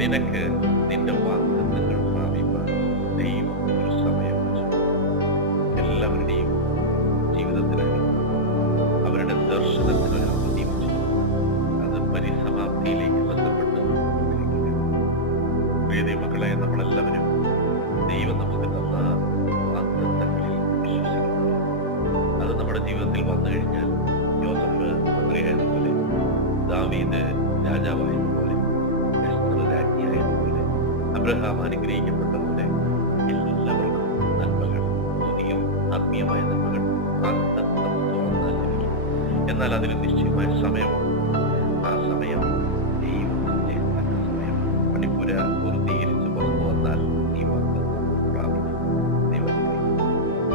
നിനക്ക് നിന്റെ വാഗ്ദത്തങ്ങൾ പ്രാപിപ്പാൻ ദൈവം ഒരു സമയം വെച്ചിട്ടുണ്ട്. എല്ലാവരുടെയും ജീവിതത്തിനായി അവരുടെ ദർശനത്തിനൊരു അവധി വെച്ചിട്ടുണ്ട്. അത് പരിസമാപ്തിയിലേക്ക് ബന്ധപ്പെട്ട് പ്രിയ ദൈവമക്കളെ, നമ്മളെല്ലാവരും ദൈവം നമുക്ക് തന്ന വാഗ്ദത്തങ്ങളിൽ വിശ്വസിക്കുന്നു. അത് നമ്മുടെ ജീവിതത്തിൽ വന്നു കഴിഞ്ഞാൽ യോസഫ് മന്ത്രിയായതുപോലെ, ദാവീദ് രാജാവായതുപോലെ, എസ്തർ രാജ്ഞിയായതുപോലെ, അബ്രഹാം അനുഗ്രഹിക്കപ്പെട്ടതുപോലെ എല്ലാവർക്കും നന്മകൾ, ഭൗതികം ആത്മീയമായ നന്മകൾ വാഗ്ദത്തം തുറന്നാൽ ലഭിക്കും. എന്നാൽ അതിന് നിശ്ചയമായ സമയമുണ്ട്. ആ സമയം